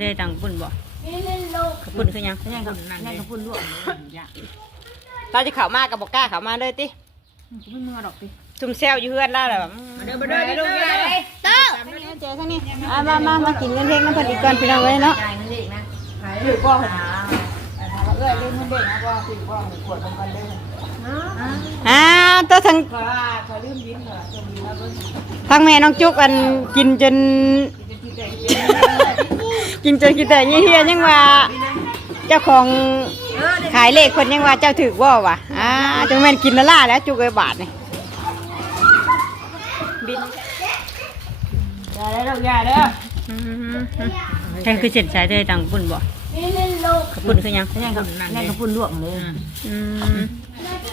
เธอตังปุ่นบ่กระปุ่นคือหยังยังกับยังกับพุ่นลวกเราจะเข้ามากับบ่กล้าเข้ามาเลยติไม่เมื่อดอกติซุ่มแซวอยู่เฮือนแล้วแหละแบบเดินไปเดินไปเดินไปเต้าเจอทางนี้อะมามามากินเงินเทงน้ำเพิ่นอีกก่อนพี่น้องเว้ยเนาะยายมันเด็กนะถือบ่หาเอ้ยเล่นมันเด็กนะบ่ถือบ่ขวดมันกันเด้ออ้าวเต้าทางก็ว่าเขาลืมยิ้มเหรอจมยิ้มแล้วเบิ่งทางแม่น้องจุกอันกินจนจะ กินได้กินจนกินแต่เฮียๆยังว่า เจ้าของขายเลขคนยังว่าเจ้าถือว่าวะอ่าจังแม่นกินละล่าแล้วจุกไอ้บาทนี่บินยาได้ดอกยาเด้อแค่คือเส้นสายเธอตังปุ่นบ่กระปุ่นคือหยังยังกับยังกับพุ่นลวกเลยอืม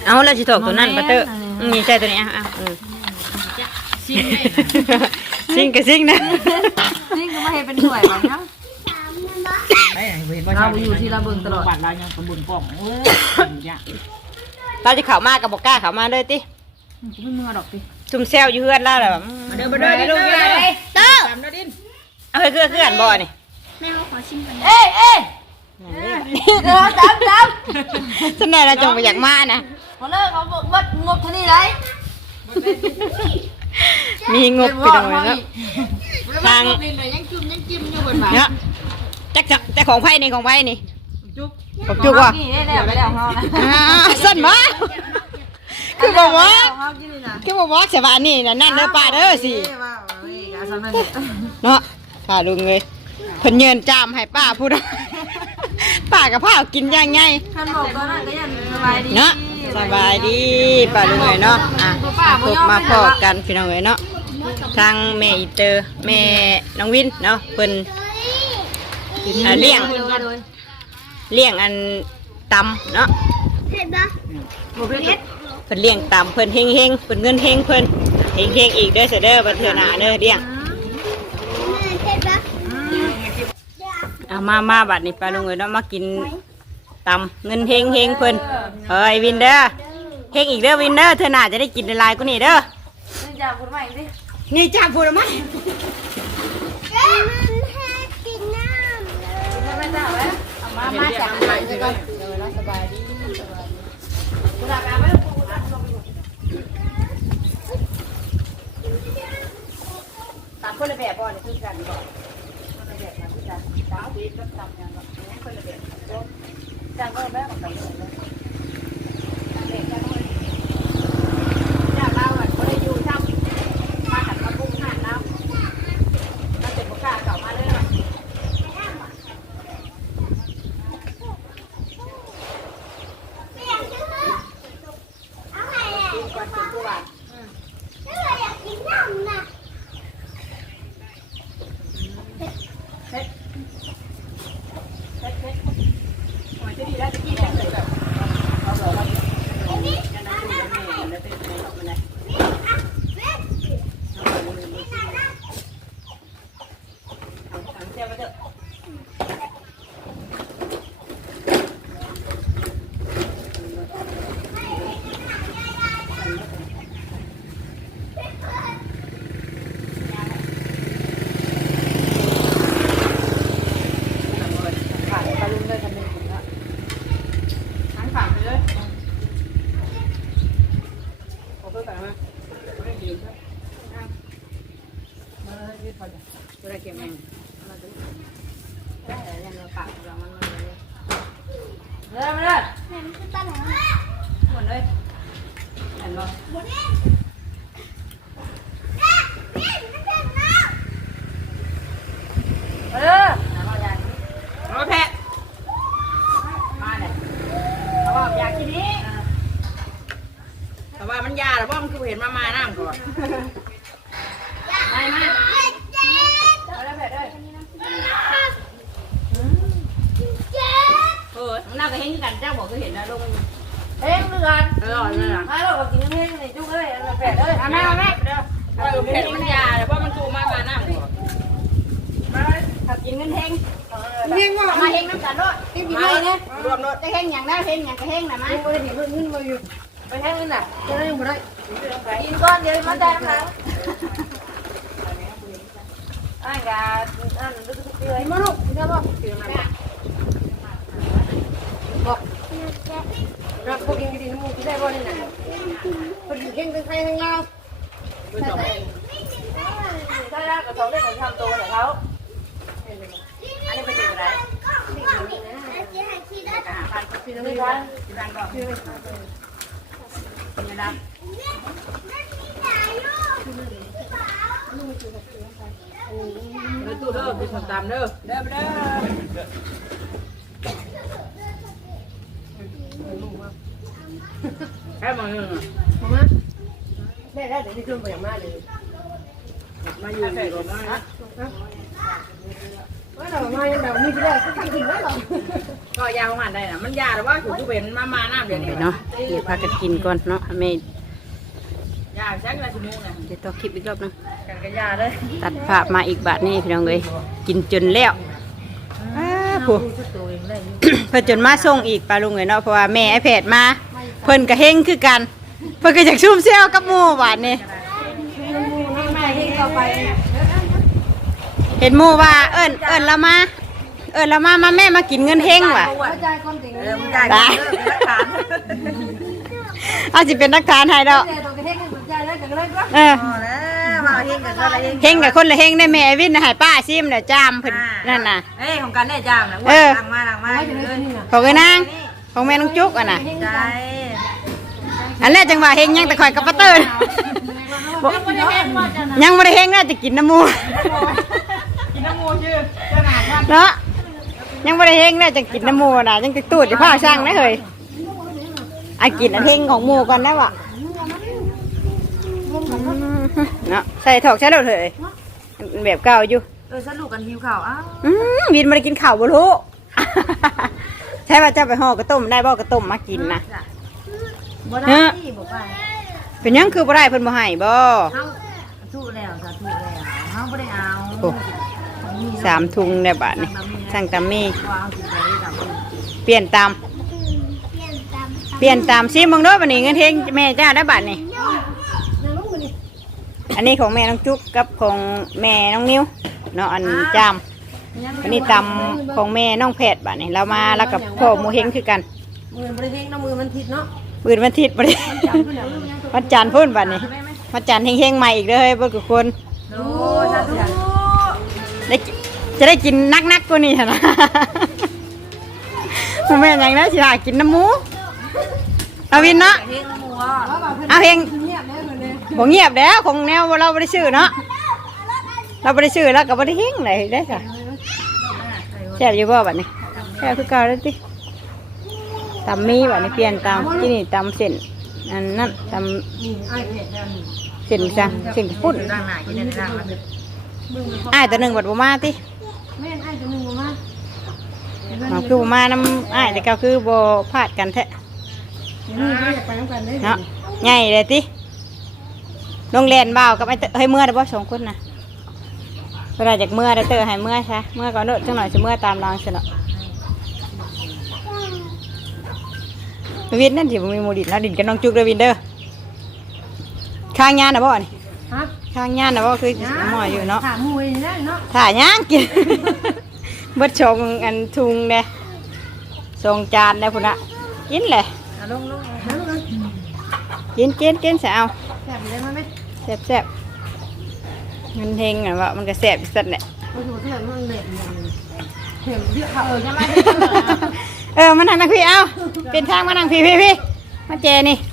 เอาแล้วสิถอกตัวนั้นปะเตอร์นี่ใช่ตัวนี้อะอะอืมซิงกับซิงนะนี่ก็มาให้เป็นถ้วยบ่เนาะไอ้ เห็นว่าเราอยู่ที่เราเบิ่งตลอด บัตรเรายังกระบุนป่องเอ้ยยากเราจะเข้ามากับบ่กล้าเข้ามาเลยติไม่เมื่อดอกติซุ่มแซวอยู่เฮือนแล้วแหละแบบเดินไปเดินไปเดินไปเต้าตามนาดินเอาเฮ้ยคือคืออันบ่นี่เอ้ยเอ้ยเด้อจับจับฉันได้ละจงไปอยากมานะพอเลิกเขาวัดงบเท่านี้เลยมีงบไปหน่อยเนาะทางยังจิ้มยังจิ้มอยู่บนบ่าเนาะ จักจักแต่ของไผ่นี่ของไผ่นี่จุ๊บของจุกว่ะนี่ได้แล้วไปแล้วเฮานะอ่าสั่นมาคือบอกว่าเฮากินนี่นะคือบอกว่าเสียบานนี่นะนั่นเด้อป้าเด้อสิว่าเอ้ยกะซั่นนั่นแหละเนาะป้าลุงเลยเพิ่นเยินจามให้ป้าพูดป้ากับข้าวกินย่างไงท่านบอกตอนนั้นก็ยังสบายดีเนาะสบายดีป้าลุงเลยเนาะอะพบมาพอกันพี่น้องเลยเนาะทางแม่อีเตอร์แม่น้องวินเนาะเพิ่น อ่าเลี้ยง เลี้ยงอันตำเนาะบ่เพชรเพิ่นเลี้ยงตำเพิ่นเฮงเฮงๆเพิ่นเงินเฮงเพิ่นเฮงเฮงๆอีกเด้อเสยเด้อบัดเทื่อหน้าเด้อเลี้ยงเอามามาบัดนี้ป้าลุงเลยเนาะมากินตำเงินเฮงเฮงๆเพิ่นเฮ้ยวินเด้อเฮงอีกเด้อวินเด้อเทื่อหน้าจะได้กินหลายๆกว่านี้เด้อนี่จ้าพูดใหม่สินี่จ้าพูดไหมไมาวเอามามาจากไหนก่อนเดี๋ยวเราสบายดีสบายดีกูด่ากันไว้กูด่าลงตามคนละแบบบ่อนี่คือกันบ่คนละแบบนะพี่จ้าตามวินก็ตามอย่างบ่นี่คนละแบบจ้างก็แบบของกันเลยจ้างเราอะบ่ได้อยู่ซ้ำมาจากมาบุ้งหานเราเราเป็นบ่กล้าเข้ามาเลยเนาะ ขาดปลาลุงได้คันหนึ่งแล้วทั้งขาดไปเลย ขอเพิ่มกันมาไม่ได้ดื่มครับมาเลยที่พอจะไม่ได้เก็บเองมาดูได้แต่ยังเราปากเรามันเลย เริ่มเลย หมดเลยเห็นบ่ เออน้ำเอายา เอาแพะมาเนี่ยเขาบอกอยากกินนี้ แต่ว่ามันยาหรือว่ามันคือเห็นมามาน้ำก่อนไม่ไม่เอาเลยเผ็ดเลยเออของเราก็เห็นกันเจ้าบอกก็เห็นนะลูกมันเฮ้ยเลือดเออนั่นแหละมาเราก็กินเฮ้ยในจุ๊กเลยเอาเผ็ดเลยเอาแม่เอาแม่เด้อเออเห็นมันยาหรือว่ามันคือมามาน้ำก่อนมาถ้ากินเงินเฮงเฮ้ยว่าเอามาเฮงน้ำกันด้วยกินเลยนะรวมรถจะเฮงอย่างได้เฮงอย่างก็เฮงนะมากินเลยเดี๋ยวเงินมาอยู่ ไปแห้งเงินน่ะจะได้ไม่ได้กินก้อนเดียวมาได้ทั้งนั้นอะกาอันดูดูเหนื่อยมาลูกเดี๋ยวบอกบอกเราพวกกินดีๆน้ำมูกที่ได้บ่นี่น ได้กระสอบได้ของทำตัวของเขาอันนี้เป็นอะไรพี่น้องไม่ร้อนพี่น้องบอกพี่น้องไม่ร้อนเด้อตู้เด้อเป็นคนตามเด้อเด้อเด้อแค่มาเงินมาแม่ได้แต่ที่ขึ้นไปอย่างมากเลยมาอยู่ใส่รถนะ ว่าเรามาอย่างแบบนี้ก็ได้ก็กินได้หรอก็ยาวมาได้นะมันยาหรือว่าอยู่ทุเป็นมามาน้ำเดี๋ยวนี้ไปเนาะเดี๋ยวพากันกินก่อนเนาะแม่ยาแจ็คละชั่วโมงนะจะต่อคลิปอีกรอบนึงกันก็ยาเลยตัดภาพมาอีกบาทนี่พี่น้องเลยกินจนแล้วอ้าผู้ตัวเองเลยเพิ่นจนมาส่งอีกปลาลุงเลยเนาะเพราะว่าแม่ไอแพดมา เพิ่นก็เฮงคือกัน เพิ่นก็อยากชุ่มเซลกับหมู่บาดนี่แม่ที่ เราไปเห็นหมู่ว่า เอิ้นเอิ้นเรามา เอิ้นเรามามาแม่มากินเงินเฮงว่ะเข้าใจความจริงเอเลอยมึงจ่ายเงินเลิกเป็นหลักฐานเอาสิเป็นนักทานให้ดอกแต่ตัวกระเทกสนใจแล้วกันเลยก็เออพอแล้วมาเฮงกันก็อะไรเฮงเฮงกับคนละเฮงได้แม่ไอวินน่ะให้ป้าซิมเดี๋ยวจามเพิ่นนั่นน่ะ เอ้ยของกันได้จ้างนะเออ ลังมาลังมาอยู่เลยของเอ้ยนางของแม่น้องจุกอะน่ะ ใจอันแรกจังหวะเฮงยังแต่ข่อยกับปะเตอร์บ่ยังไม่ได้เฮงน่าจะกินน้ำหมู กินน้ำมูชื่อขนาดว่าเนาะยังไม่ได้เฮงน่าจะกินน้ำหมูน่ะยังติดตูดอยู่ผ้าช่างนะเฮ้ยไอากินอันเฮงของหมูก่อนได้ปะเนาะใส่ถอกใช้เราเถอะแบบเก่าอยู่เออสรุปกันหิวข่าวอ้าวอืมวินมาได้กินข้าวบ่รู้ใช่ว่าเจ้าไปห่อกระต้มได้บ่กระต้มมากินนะบ่ได้บอกว่าเป็นหยังคือบ่ได้เพิ่นบ่ให้บ่เฮาถูกแล้วจ้ะถูกแล้วเฮาบ่ได้เอาโอ้ สามทุงในบาทนี่สั่งตามมีวางสิไปกับเปลี่ยนตามเปลี่ยนตามซิมึงเด้วยบันนี้เงินเทงแม่จ้าได้บาทนี่อันนี้ของแม่น้องจุ๊กกับของแม่น้องนิ้วเนาะอันจามอันนี้ตำของแม่น้องแพทย์บาทนี่เรามาแล้วกับพ่อหมูเฮงคือกันมือบริเวณน้ำมือมันผิดเนาะปืนวันทิศบริวันจันทร์พุ่นบาทนี่วันจันทร์เฮงๆใหม่อีกเลยเพื่อนทุกคนโอ้สาธุได้กิ จะได้กินนักๆกว่านี้นะแม่นยังนะสิหากินน้ำหมูเอาวินเนาะเฮงมัวเอาเฮงเงียบเลยคนนี้บ่เงียบแล้วของแนวเราบ่ได้ชื่อเนาะเราบ่ได้ชื่อแล้วก็บ่ได้เฮงเลยได้อค่ะแซ่บอยู่บ่บัดนี้แซ่บคือเก่าแล้วติตำมีบัดนี้เปลี่ยนตามที่นี่ตำเส้นอันนั้นตนี่ไอ้เพจแล้วนี่ำเส้นจังเส้นปุ้นร่างหน้ากินได้ร่างแล้วมึงอ้ายตัวหนึงบัดบ่มาติ แม่ไอ้จะมึงมาเอาคือบ่มานํอ้ายแต่ก็คือบ่พลาดกันแท้นี่ก็อยากไปน้ำกันได้เนาะใหญ่เลยติโรงเรียนบ่าวกับไอ้เตเฮ้ยเมื่อได้บ่สองคนน่ะเวลาจากเมื่อได้เตอให้เมื่อใช่เมื่อก่อนโดดจังหน่อยสิเมื่อตามรางซะเนาะวินนั่นที่ผมมีโมดินแล้วดินกับน้องจุกเดอวินเดอร์ข้างยานนะบ่นี่ฮะ ข้างยานนะบ่คือหมออยู่เนาะถามมวยได้เนาะถ่ายย่างกิน เบิดชงอันทุงเด้ทรงจานได้พุ่นน่ะกินเลยลงลงนั่งเลยกินกินกินเสียเอาแซ่บได้ไหมแซ่บแซ่บมันเฮงอะว่ามันก็แซ่บอีสัตว์แหละโอ้โหเถื่อนมันเละอย่างนี้เห็นเยอะเขาเออยังไงเออมานั่งนังพี่เอาเป็นทางมานั่งพี่พี่พี่มาเจนี่ยังบ้าบ้าบ้า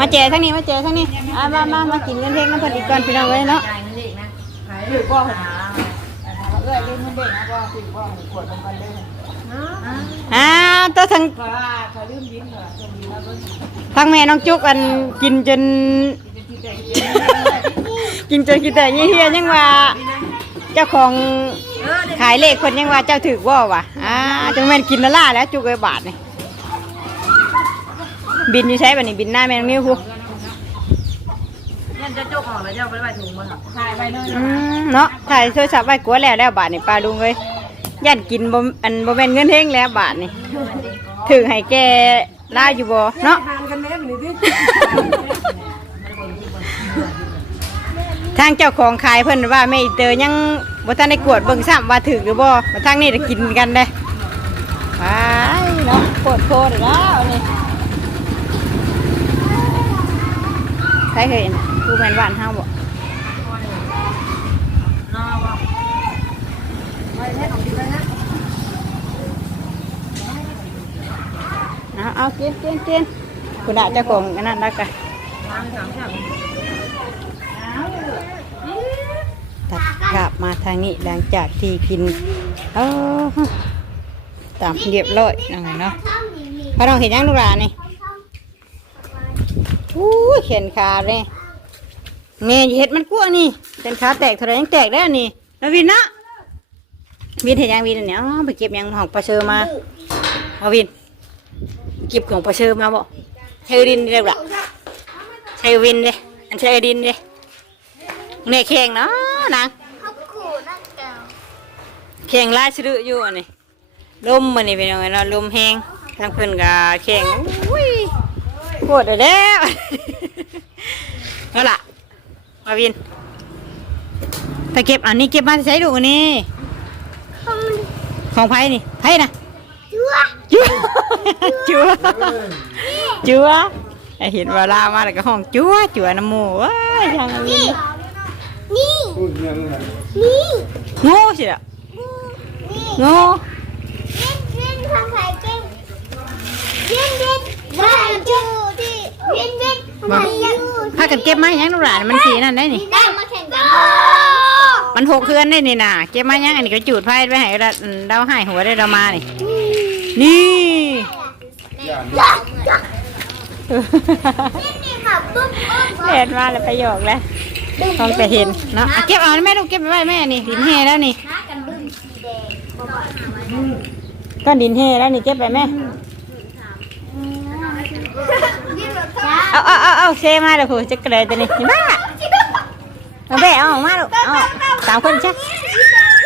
มาเจทั้งนี้มาเจทั้งนี้อะมามามากินกันเฮงน้ำเพิ่นอีกก่อนพี่น้องเว้ยเนาะจ่ายเงินเด็กนะถือก้อนเอ้ยเล่นเงินเด็กนะก็ถือว่าขวดลงกันเลยอ้าวตัวทั้งทั้งแม่น้องจุกอันกินจน กินจนกินแต่ยี่เฮียยังว่าเจ้าของขายเลขคนยังว่าเจ้าถือว่าวะอ่าจังแม่นกินละล่าแล้วจุกไอ้บาทนี่ บินอยู่ใช้บัดนี้บินหน้าแม่น้องนิ้วพูเนี่ยจะโจกของแล้วจะเอาไปไว้ถุงมันถ่ายไปเลยอืมเนาะถ่ายโทรศัพท์ไว้กลัวแล้วแล้วบาทนี่ปลาลุงเลยย่านกินบ่อันบ่แม่นเงินเฮงแล้วบาทนี่ถือให้แกล่าอยู่บ่เนาะ ทานกันแล้วหรือดิเทางเจ้าของขายเพิ่นว่าแม่อีเตอยังบ่ทันได้กวดเบิ่งซ้ำว่าถึกหรือบ่มาทางนี้ได้กินกันเด้ไปเนาะโคตรโคตรแล้วนี่ ใครเคยเห็นกูแม่นบ้านเฮาบ่นอบ่ไว้ให้ของดีไปนะเอาเอากินกินกินคุณอาเจ้าของอันนั้นแล้วกันล้างสามชั้นตัดกลับมาทางนี้หลังจากที่กินเออตามเรียบร้อยยังไงเนาะพระน้องเห็นยังลูกหลานนี่ อู้เข็นขาเลยเมย์เห็ดมันกลัวนี่เข็นขาแตกเท่าไรยังแตกได้วนี่นวินนะวินเห็นยังวินอันเนี่ยอ๋อไปเก็บยังของปลาเชอมาเอาวิน เก็บของปลาเชอมาบ่ใช้ดินเรียบละใช้วินเลยอันใช้ดินเลยเนี่ยแข่งเนาะนางแข่งลายสะดืออยู่อันนี้ลมมันนี่เป็นยังไงเนาะลมแห้งทางเพิ่นก็แข่งอุ้ย ปวดเลยแล้วนั่นล่ะมาวิน ไปเก็บอันนี้เก็บมาใช้ดูอันนี้ของไผ่นี่ไผ่นะจัวจัวจัวจัวไอเห็นเวลามาแล้วก็ห้องจัวจัวน้ำหมูว้ายทางอันนี้โง่สิละโง่พากันเก็บมายังลูกหลานมันสีนั่นได้นี่มันหกเคือนได้นี่น่ะเก็บมายังอันนี้ก็จูดไพ่ไปให้เราเราให้หัวได้เรามานี่นี่เห็นมาแล้วประโยคแล้วต้องแต่เห็นเนาะอะเก็บเอาแม่ลูกเก็บไปไว้แม่นี่ดินเฮแล้วนี่ก้อนดินเฮแล้วนี่เก็บไปแม่ เอาเอาเอาเอาเซมาเลยผู้จะเกลยตัวนี้นี่บ้าเอาเบะออกมาลูกเอาสามคนใช่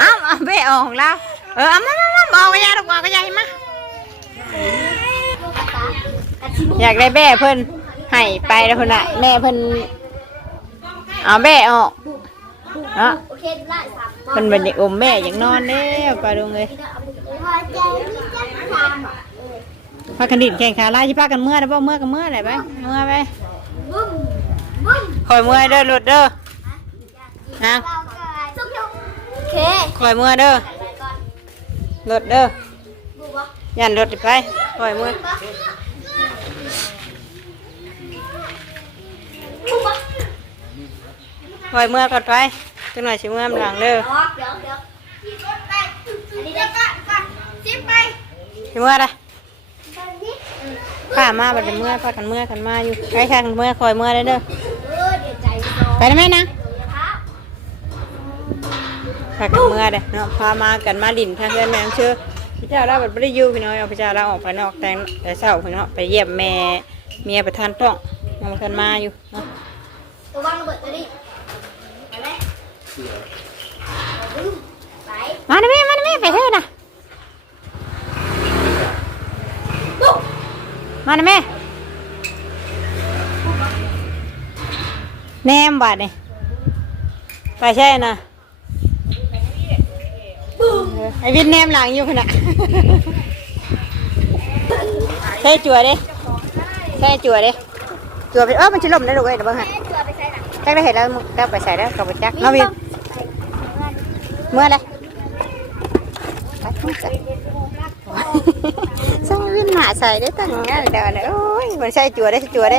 เอาเอาเบะเอาของเราเออเอามามามาเอากระยาลูกเอากระยาให้มาอยากได้แบะเพิ่นให้ไปแล้วเพิ่นน่ะแม่เพิ่นเอาแบะออกเนาะเพิ่นเป็นอยากอมแม่อย่ากนอนแล้วปลาดุงเลย พากันดินแข่งขาลายที่พากันเมื่อแล้วบ่เมื่อกันเมื่อไหนไปเมื่อไปคอยเมื่อเด้อหลุดเด้อนางเคคอยมือเด้อรถเด้อยันรถไปคอยมือคอยมือก่อนไปจังหน่อยสิมือมหลังเด้อเดี๋ยวเดี๋ยวเดี๋ยวอันนี้เดี๋ยวก่อนก่อนจิ้มไปสิมือได้ ข้ามาบัดนี้มือพากันมือกันมาอยู่ใครข้ากันมือคอยมือได้เด้อเออเดี๋ยวใจร้อนไปได้ไหมนะครับพากันมือเด้อเนาะพามากันมาดินทางเพื่อนแม่เชื่อพี่เจ้าเราบัดไม่ได้อยู่พี่น้อยเอาพี่เจ้าเราออกไปนอกแต่งแต่เช้าพี่น้องไปเยี่ยมแม่เมียประธานต้องยังบ่ทันมาอยู่เนาะระวังระเบิดตัวนี้ไปไหมไปมาหน่อยแม่มาหน่อยแม่ไปเถอะนะมาห น่อยแม่ แนมบาดนี่ไปใช่นะเออไอวินแนมหลังอยู่ขนาดใช่จั่วเด้ใช่จั่วเด้จั่วไปเออมันจะล่มได้ดูเว้ยเดี๋ยวเบิ่งฮะแม่เกลือไปใส่หนังจักได้เห็นแล้วมึงแล้วไปใส่แล้วกับไปจักน้องวินเมื่อไรไปพุ่งจัก สร้นหนาใส่ได้ตั้งงั้นเดี๋ยวนะโอ้ยมันใส่จัวได้จัวได้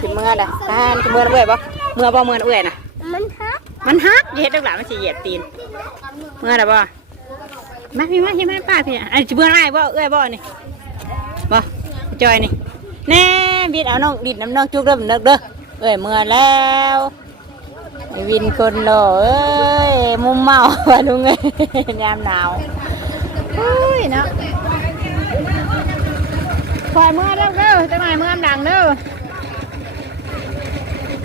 ถึงเมื่อละอ่านถึงเมื่อเบื่อบ่เมื่อบ่เมื่อเบื่อน่ะมันฮักมันฮักอย่าเฮ็ดดักหลามันสิเหยียบตีนเมื่อละบ่มาพี่มาพี่มาป้าพี่อันจะเบื่อไรบ่เอ้ยบ่นี่บ่จอยนี่แน่บิดเอาน้องดิดน้ำน้องจุกเด้อเด้อเด้อเอ้ยเมื่อแล้ว วินคนหล่อเอ้ย มุมเมาว่าลุงเอ้ยยามหนาวเฮ้ยเนาะคอยเมื่อเด้อเด้อจังไหนเมื่อมดังเด้อ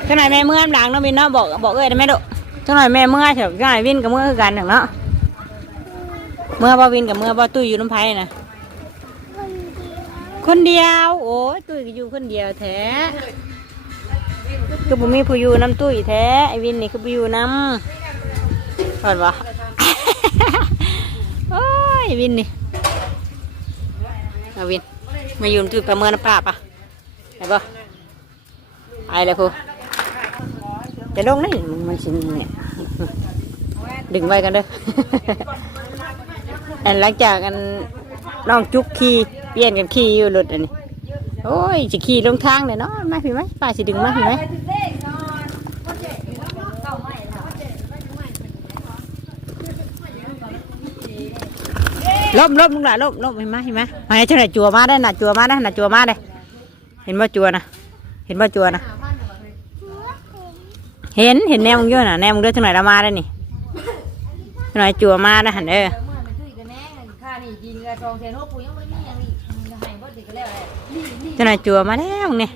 จังไหนแม่เมื่อมดังเนาะวินเนาะบอกบอกเอ้ยได้ไหมดุจังไหนแม่เมื่อเถอะจังไหนวินกับเมื่อคือกันเถอะเนาะเมื่อบ่วินกับเมื่อบ่ตุ้ยอยู่น้ำไผ่นะคนเดียว โอ้ยตุ้ยก็อยู่คนเดียวแท้ คือบ่มีผู้อยู่น้ำตุ้ยแท้ไอวินนี่คือผู้อยู่น้ำก่อนวะโอ้ยวินนี่เอาวินมาอยู่น้ำตุ้ยประเมินน้ำปลาปะไอ้บ่ไอ้เลยพูจะลงนี่มันมันชินเนี่ยดึงไว้กันเด้ออันหลังจากอันน้องจุกขี่เปลี่ยนกันขี่อยู่รถอันนี้โอ้ยจะขี่ลงทางเลยเนาะมาพี่ไหมป้าสิดึงมาพี่ไหม ล้มล้มลุงหล่ะล้มล้มเห็นไหมเห็นไหมมาให้เจ้าหน่อยจัวมาได้น่ะจัวมาได้น่ะจัวมาได้ เห็นบ่จัวนะเห็นบ่จัวนะเห็นเห็นแนวมึงเยอะน่ะแนวมึงเด้อเจ้าหน่อยละมาได้นี่เจ้าหน่อยจัวมาได้หันเด้อเมื่อมันคือกันแน่ค่านี่ยิงกระไม่มีอย่างนี้จะให้บ่ติก็แล้วแหละเจ้าหน่อยจัวมาแล้วเนี่ย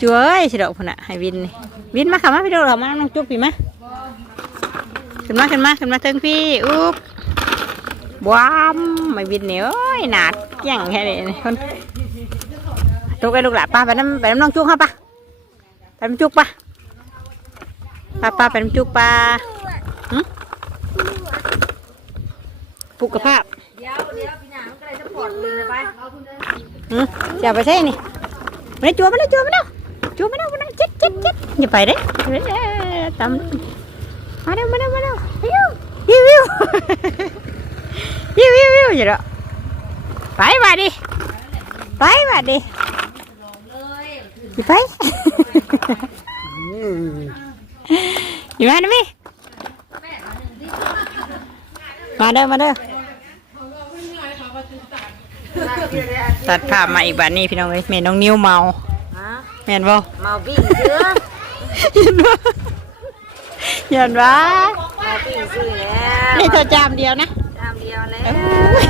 จัวเอ้ยสิดอกพุ่นน่ะให้วินนี่วินมาค่ะมาพี่ดูเรามาน้องจุ๊บพี่มา ขึ้นมาขึ้นมาขึ้นมาเทิงพี่อุ๊บว้ามไม่วินเนี่ยโอ้ยหนาดเกี่ยงแค่นี้คนตุกไอ้ลูกหลานป้าไปน้ำไปน้ำน้องจุกค่ะป้าไปน้ำจุกป้าป้าป้าไปน้ำจุกป้าปลุกกระภาพเดี๋ยวเดี๋ยวพี่นาไปใช่นี่มาเลยจัวมาเลยจัวมาแล้วจัวมาแล้วมาแล้วเจ็ดเจ็ดเจ็ดอย่าไปเด้เอ้ยตามมาเร็วมาเร็วมาเร็ว วิววิววิววิววิวอย่าเด้อไปมาดิไปมาดิอย่าไปอย่ามานะมิมาเด้อมาเด้อตัดภาพมาอีกบัดนี้พี่น้องเอ้ยแม่น้องนิ้วเมาฮะแม่นบ่เมาปิ้งเสื้อ เห็นบ่เห็นบ่เมาปิ้งซื้อแล้วนี่เธอจามเดียวนะตามเดียวแล้เอ้วย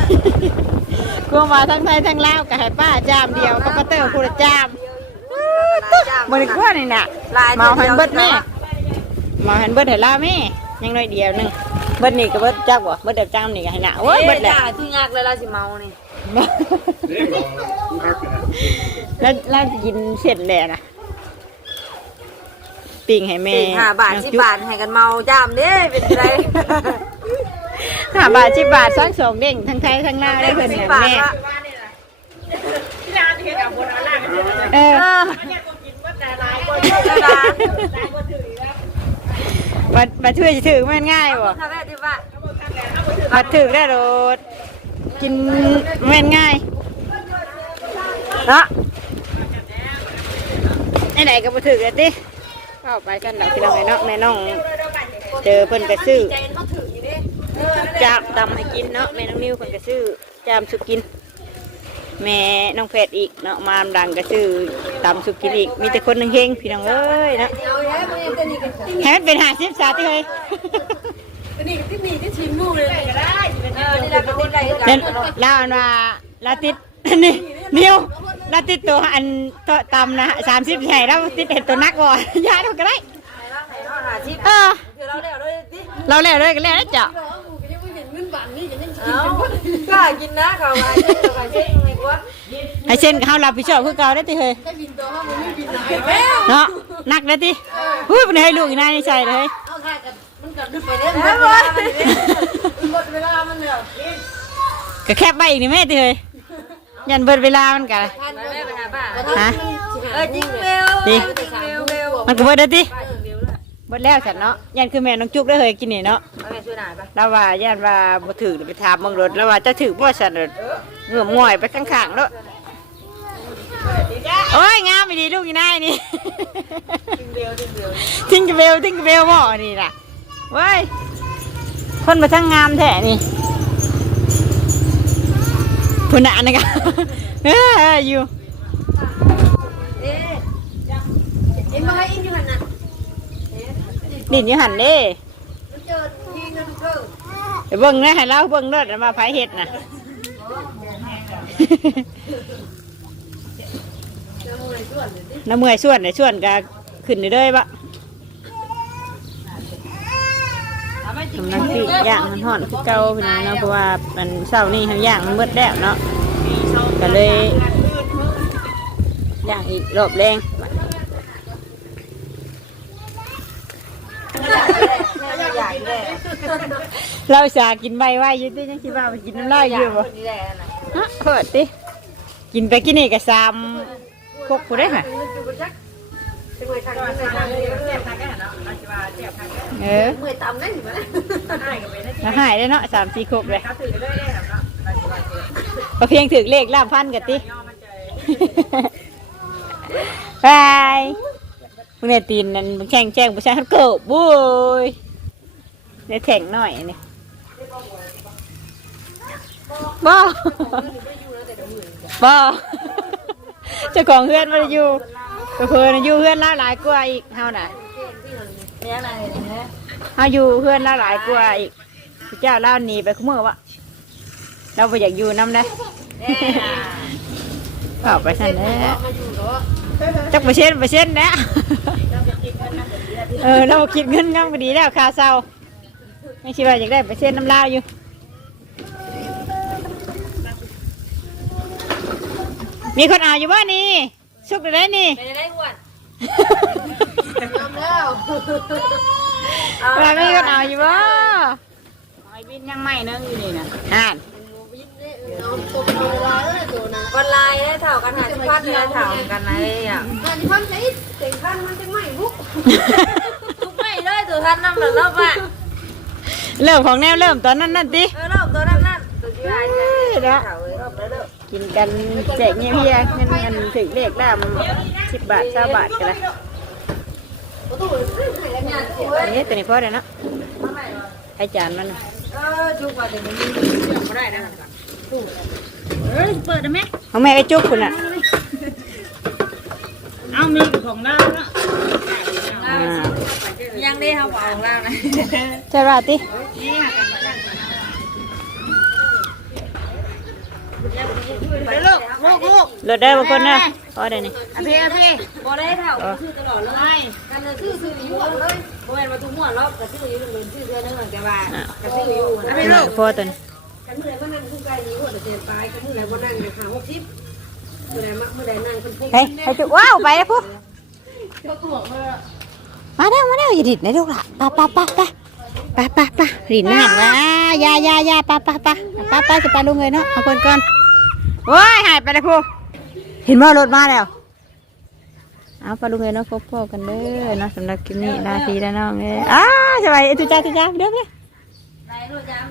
กูมาทั้งไทยทั้งลาวก็ให้ป้าจามเดียวก็มาเติมกูละจามบ่ได้กลัวนี่น่ะเมาให้เบิดแม่เมาให้เบิดให้ลาแม่ยังน้อยเดียวหนึงเบิดนี่ก็เบิดจักบ่เบิดเดับจามนี่ก็ให้น่ะโอ้ยเบิดแหละทุกยากเลยเราสิเมานี่แล้วแล้วกินเสร็จแล้วนะ ปิ้งให้แม่ปิ้งห้าบาทสิบบาทให้กันเมาจ้ามเด้เป็นไรห้าบาทสิบบาทสองสองเด้งทั้งไทยทั้งลาวได้เพิ่นสิน่ะบบาทแม่ละเออเออบัดบัดช่วยจะถือมันง่ายบ่ถ้าแม่ที่ว่าบัดถือได้โดดกินแม่นง่ายเนาะไอ้ไหนก็บ่ถือกันติ เข้าไปกันดอกพี่น้องไอ้เนาะแม่น้องเจอเพิ่นก็ซื้อจามตำให้กินเนาะแม่น้องนิวเพิ่นก็ซื้อจามสุกิน แม่น้องเพชรอีกเนาะมามดังก็ซื้อตำสุกินอีกมีแต่คนหนึงเฮงพี่น้องเอ้ยเนาะเอาแล้วมึงยังจะนี่กันให้มันเป็นหาสิบสาติเลยนี่ที่นี่ที่ชิมลูกเลยก็ได้เออนี่แหละเป็นคนใดกันเล่นลาวอันว่าลาติดนี่ นิวลาติดตัวอันตัวตำนะสามสิบใหญ่แล้วติดเห็ดตัวนักก่อยาเราก็ได้หาชิปเออเราเดี๋ยวด้วยสิเราแล้วเลยก็แล้วนะเจ้าเอากล้ากินนะเขาไปเช่นเขาไปเช่นไงกูวะให้เช่นเขารับผิดชอบคือเก่าได้ติเฮ้ยเนาะนักได้ติพูดไปให้ลูกอีนายนี่ใส่เลยไปเล่นแล้ววะหมดเวลามันแล้วก็แคบไปอีกนี่แม่ติเฮ้ย ยันเบิดเวลามันกัน ท่านแม่ไปหาป้าฮะ เออจริงเบลจริง เบลเบลมันก็เบิดได้ติป้าจริงเบลด้วยเบิดแล้วสันเนาะยันคือแม่น้องจุกได้เฮ้ยกินนี่เนาะเอาแม่ช่วยหน่อยปะแล้วว่าย่านว่าบ่ถือไปถามเมืองรถแล้วว่าจะถือบ่สันรถเหงื่อมง่อยไปข้างๆแล้วโอ้ยงามไปดีลูกอีนายนี่ทิ้งกระเบลทิ้งกระเบลบ่นี่ล่ะเว้ยคนมาทั้งงามแท้นี่ พุ่นน่ะนะกะเอออยู่เอ๊ะเอ็มมาให้อินอยู่หันน่ะดินอยู่หันเด้มันเจอยิงกันเกินไปเบิ่งนะให้เราเบิ่งรถมาไผเฮ็ดน่ะน้ำเมื่อยส่วนไหนส่วนก็ขึ้นเรื่อยๆบะ เอาไม่ กำลังสิย่างมันห่อนคือเก่าพี่น้องเนาะเพราะว่ามันเช้านี้เขาย่างมันเบิดแล้วเนาะก็เลยย่างอีกรอบแรงอยากได้เราสากินใบไว้ยืดยังคิดว่าไปกินน้ำลายอยู่บ่นี่แหละนะฮะเปิดดิกินไปกินนี่ก็ซ้ำคกกูได้ค่ะ เออเมื่อยตำได้อยู่ไหมแล้วหายได้เนาะสามสี่ครบเลยพอเพียงถึงเลขลาบพันกันติบายมึงเนี่ยตีนนั่นมึงแข่งแจ้งประชาชนเกิบบุ้ยเนี่ยแข่งหน่อยนี่บ่บ่เจ้าของเพื่อนมาอยู่ ก็เพื่อนอยู่เพื่อนหลายหลายกว่าอีกเฮาน่ะเนี่ยอะไรเนี่ยเฮาอยู่เพื่อนหลายหลายกว่าอีกพระเจ้าเล่าหนีไปคุ้มมือวะเราไปอยากอยู่น้ำได้เปล่าไปสั่นแหล้วจักเปอร์เซ็นต์เปอร์เซ็นต์นะเออเราคิดเงินงามก็ดีแล้วคาเซาไม่คิดว่าอยากได้เปอร์เซ็นต์น้ำลาวอยู่มีคนเอาอยู่บ้านี่ สุกได้นี่ไปได้อ้วนเวลามีคนเอาอยู่บ้าไอ้บินยังไม่เนึงอยู่นี่นะอ่านวันลายได้เท่ากันหาที่พัดเลยเท่ากันนะอะอันนี้พันใช้เต็งพันมันจะไม่บุกทุกไม่เลยตัวท่านนั่นแบบรอบอะเริ่มของแนวเริ่มตอนนั้นนั่นดิเออรอบตัวนั่นนั่นตัวที่ไอ้ใช่เท่าเลยรอบแล้วเด้อ กินกันแจกเงี้ยเพียเงินเงินถึงเลขได้สิบบาทเก้าบาทกันละอันนี้ตัวนี้พอเลยเนาะไอจานมันน่ะเออจุกว่าแต่มันมีไม่ได้นะเอ้ยเปิดได้ไหมของแม่ไอจุกคุณอะเอามีของเราเนาะอ่ายังได้เขาบอกแล้วนะใช่ป่ะติ ลูกลูกลูกรถได้บางคนนะพอได้นี่อพี่อพี่บอได้เท่าชื่อตลอดเลยกันเลยชื่อชื่ออยู่เลยโมเห็นมาทุกม้วนรอบกับชื่ออยู่เลยชื่อเดือนนึงแต่ว่ากับชื่ออยู่อ่าพอตัวนี้กันเมื่อไรว่านั่งคู่ใกล้นี้หัวแต่เสียตายกันเมื่อไรว่านั่งหาหกสิบเมื่อไรมาเมื่อไรนั่งเป็นผู้เฮ้ยไอจุกว้าวไปแล้วพวกมาเด้อมาเด้ออย่าดิดนะลูกหล่ะไปไปไปไปไปไปไปดิดน้ำนะอยาอยาอยาไปไปไปไปไปจะไปลุงเลยเนาะเอาคนก่อนโอ้ยหายไปแล้วพวกเห็นว่ารถมาแล้วเอาไปลุงเลยเนาะพบพ่อกันเด้อเนาะสำหรับคลิปนี้ลาทีแล้วน้องเอ้ยอ้าสบายทุจ้าทุจ้าเด้อไปใดรู้จัก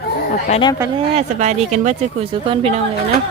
ไปแล้วไปแล้วสบายดีกันเบิดสุขุสุขคนพี่น้องเลยเนาะ